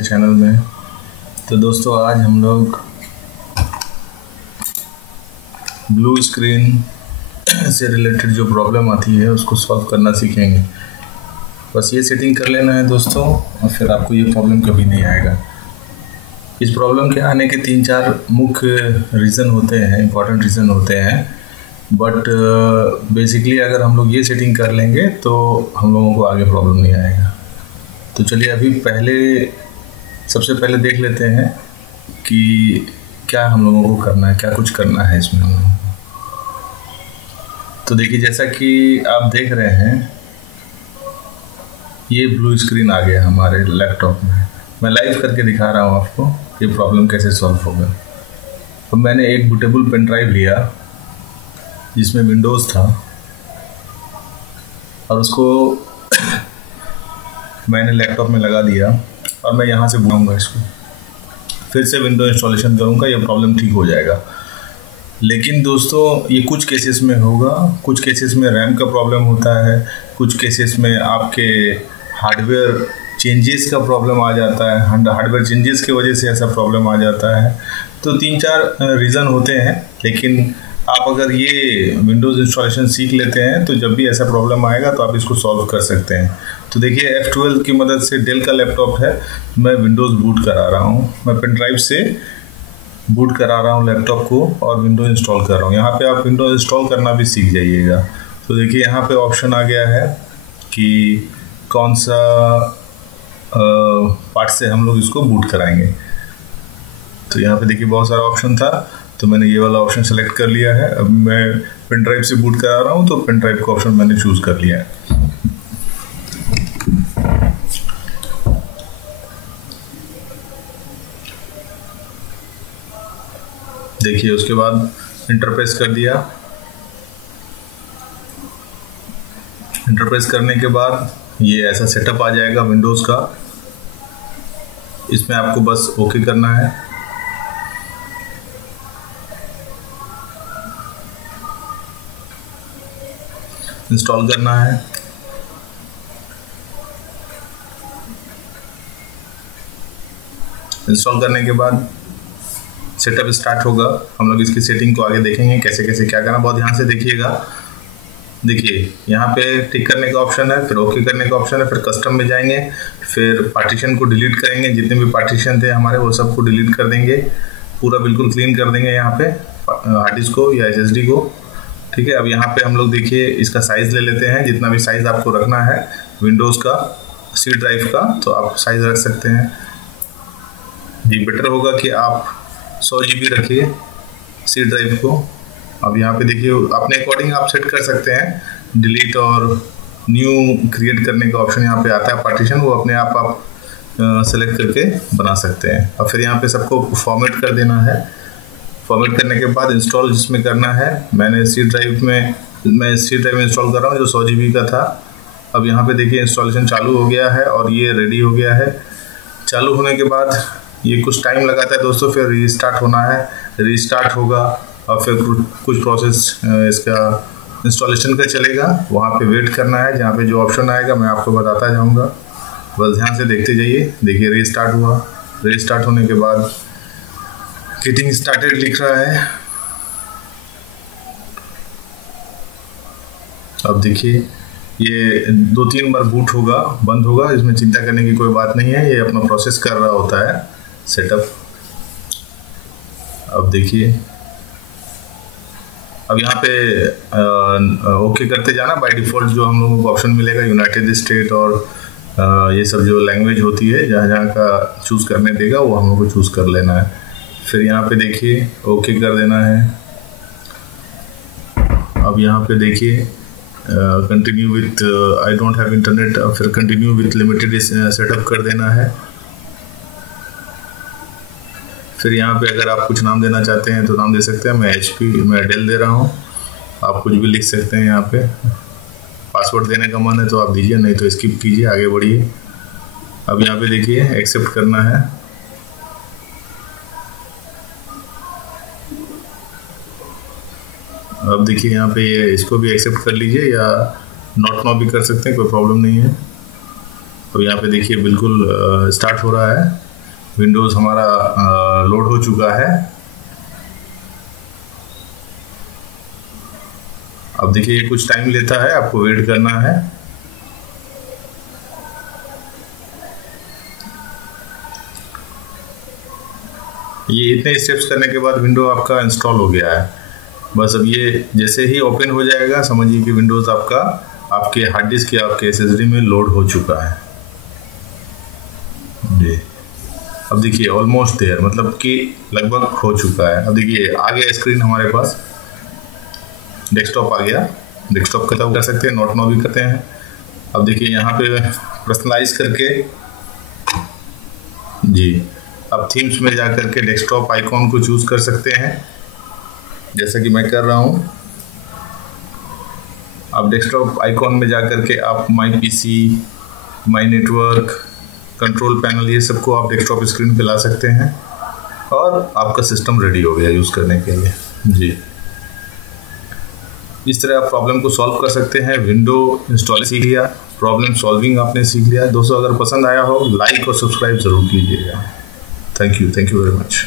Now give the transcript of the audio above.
Channel में। तो दोस्तों आज हम लोग ब्लू स्क्रीन से रिलेटेड जो प्रॉब्लम आती है उसको सॉल्व करना सीखेंगे। बस ये सेटिंग कर लेना है दोस्तों और फिर आपको ये प्रॉब्लम कभी नहीं आएगा। इस प्रॉब्लम के आने के 3-4 मुख्य रीज़न होते हैं, इंपॉर्टेंट रीज़न होते हैं, बट बेसिकली अगर हम लोग ये सेटिंग कर लेंगे तो हम लोगों को आगे प्रॉब्लम नहीं आएगा। तो चलिए अभी सबसे पहले देख लेते हैं कि क्या हम लोगों को करना है, क्या कुछ करना है इसमें हम लोगों को। तो देखिए जैसा कि आप देख रहे हैं ये ब्लू स्क्रीन आ गया हमारे लैपटॉप में। मैं लाइव करके दिखा रहा हूँ आपको ये प्रॉब्लम कैसे सॉल्व होगा। तो मैंने एक बूटेबल पेन ड्राइव लिया जिसमें विंडोज़ था और उसको मैंने लैपटॉप में लगा दिया और मैं यहाँ से बुलाऊँगा इसको, फिर से विंडो इंस्टॉलेशन करूँगा, ये प्रॉब्लम ठीक हो जाएगा। लेकिन दोस्तों ये कुछ केसेस में होगा, कुछ केसेस में रैम का प्रॉब्लम होता है, कुछ केसेस में आपके हार्डवेयर चेंजेस का प्रॉब्लम आ जाता है, हार्डवेयर चेंजेस की वजह से ऐसा प्रॉब्लम आ जाता है। तो 3-4 रीज़न होते हैं, लेकिन आप अगर ये विंडोज़ इंस्टॉलेशन सीख लेते हैं तो जब भी ऐसा प्रॉब्लम आएगा तो आप इसको सॉल्व कर सकते हैं। तो देखिए F12 की मदद से डेल का लैपटॉप है, मैं विंडोज़ बूट करा रहा हूँ, मैं पेन ड्राइव से बूट करा रहा हूँ लैपटॉप को और विंडोज़ इंस्टॉल कर रहा हूँ। यहाँ पे आप विंडोज़ इंस्टॉल करना भी सीख जाइएगा। तो देखिए यहाँ पे ऑप्शन आ गया है कि कौन सा पार्ट से हम लोग इसको बूट कराएंगे। तो यहाँ पे देखिए बहुत सारा ऑप्शन था, तो मैंने ये वाला ऑप्शन सेलेक्ट कर लिया है। अब मैं पेन ड्राइव से बूट करा रहा हूँ तो पेन ड्राइव का ऑप्शन मैंने चूज़ कर लिया है। देखिए उसके बाद इंटरप्रेस कर दिया। इंटरप्रेस करने के बाद ये ऐसा सेटअप आ जाएगा विंडोज़ का। इसमें आपको बस ओके करना है। इंस्टॉल करना है। इंस्टॉल करने के बाद सेटअप स्टार्ट होगा। हम लोग इसकी सेटिंग को आगे देखेंगे कैसे कैसे क्या करना। बहुत ध्यान से देखिएगा। देखिए यहाँ पे टिक करने का ऑप्शन है, फिर ओके करने का ऑप्शन है, फिर कस्टम में जाएंगे, फिर पार्टीशन को डिलीट करेंगे। जितने भी पार्टीशन थे हमारे वो सबको डिलीट कर देंगे, पूरा बिल्कुल क्लीन कर देंगे यहाँ पे हार्ड डिस्क को या SSD को। ठीक है, अब यहाँ पे हम लोग देखिए इसका साइज़ ले लेते हैं, जितना भी साइज़ आपको रखना है विंडोज़ का सी ड्राइव का तो आप साइज़ रख सकते हैं। जी बेटर होगा कि आप 100 GB रखिए सी ड्राइव को। अब यहाँ पे देखिए अपने अकॉर्डिंग आप सेट कर सकते हैं। डिलीट और न्यू क्रिएट करने का ऑप्शन यहाँ पे आता है पार्टीशन, वो अपने आप सेलेक्ट करके बना सकते हैं। और फिर यहाँ पे सबको फॉर्मेट कर देना है। फॉर्मेट करने के बाद इंस्टॉल जिसमें करना है, मैं सी ड्राइव में इंस्टॉल कर रहा हूँ जो 100 GB का था। अब यहाँ पे देखिए इंस्टॉलेशन चालू हो गया है और ये रेडी हो गया है। चालू होने के बाद ये कुछ टाइम लगाता है दोस्तों, फिर रीस्टार्ट होना है, रीस्टार्ट होगा और फिर कुछ प्रोसेस इसका इंस्टॉलेशन का चलेगा। वहाँ पे वेट करना है, जहाँ पे जो ऑप्शन आएगा मैं आपको बताता जाऊँगा, बस ध्यान से देखते जाइए। देखिए रीस्टार्ट हुआ। रीस्टार्ट होने के बाद गेटिंग स्टार्टेड लिख रहा है। अब देखिए ये 2-3 बार बूट होगा, बंद होगा, इसमें चिंता करने की कोई बात नहीं है, ये अपना प्रोसेस कर रहा होता है सेटअप। अब देखिए अब यहाँ पे ओके करते जाना। बाय डिफ़ॉल्ट जो हम लोगों को ऑप्शन मिलेगा यूनाइटेड स्टेट और ये सब जो लैंग्वेज होती है जहाँ जहाँ का चूज़ करने देगा वो हम लोग को चूज़ कर लेना है। फिर यहाँ पे देखिए ओके कर देना है। अब यहाँ पे देखिए continue with I don't have internet, फिर कंटिन्यू विथ लिमिटेड सेटअप कर देना है। फिर यहाँ पे अगर आप कुछ नाम देना चाहते हैं तो नाम दे सकते हैं। मैं HP मैं डेल दे रहा हूँ, आप कुछ भी लिख सकते हैं। यहाँ पे पासवर्ड देने का मन है तो आप दीजिए, नहीं तो स्किप कीजिए, आगे बढ़िए। अब यहाँ पे देखिए एक्सेप्ट करना है। अब देखिए यहाँ पे इसको भी एक्सेप्ट कर लीजिए या नॉट नाउ भी कर सकते हैं, कोई प्रॉब्लम नहीं है। अब यहाँ पे देखिए बिल्कुल स्टार्ट हो रहा है। विंडोज़ हमारा लोड हो चुका है। अब देखिए कुछ टाइम लेता है, आपको वेट करना है। ये इतने स्टेप्स करने के बाद विंडो आपका इंस्टॉल हो गया है। बस अब ये जैसे ही ओपन हो जाएगा समझिए कि विंडोज़ आपका आपके हार्ड डिस्क या आपके एसएसडी में लोड हो चुका है जी। अब देखिए ऑलमोस्ट देयर, मतलब कि लगभग हो चुका है। अब देखिए आ गया स्क्रीन हमारे पास, डेस्कटॉप आ गया। डेस्कटॉप का कर सकते हैं, नॉट नो भी करते हैं। अब देखिए यहाँ पे पर्सनलाइज करके जी, अब थीम्स में जा करके डेस्कटॉप आइकॉन को चूज कर सकते हैं, जैसा कि मैं कर रहा हूँ। अब डेस्कटॉप आइकॉन में जा करके आप my PC, my network, control panel, ये सबको आप डेस्कटॉप स्क्रीन पे ला सकते हैं और आपका सिस्टम रेडी हो गया यूज़ करने के लिए जी। इस तरह आप प्रॉब्लम को सॉल्व कर सकते हैं। विंडो इंस्टॉल सीख लिया, प्रॉब्लम सॉल्विंग आपने सीख लिया। दोस्तों अगर पसंद आया हो लाइक और सब्सक्राइब ज़रूर कीजिएगा। Thank you very much.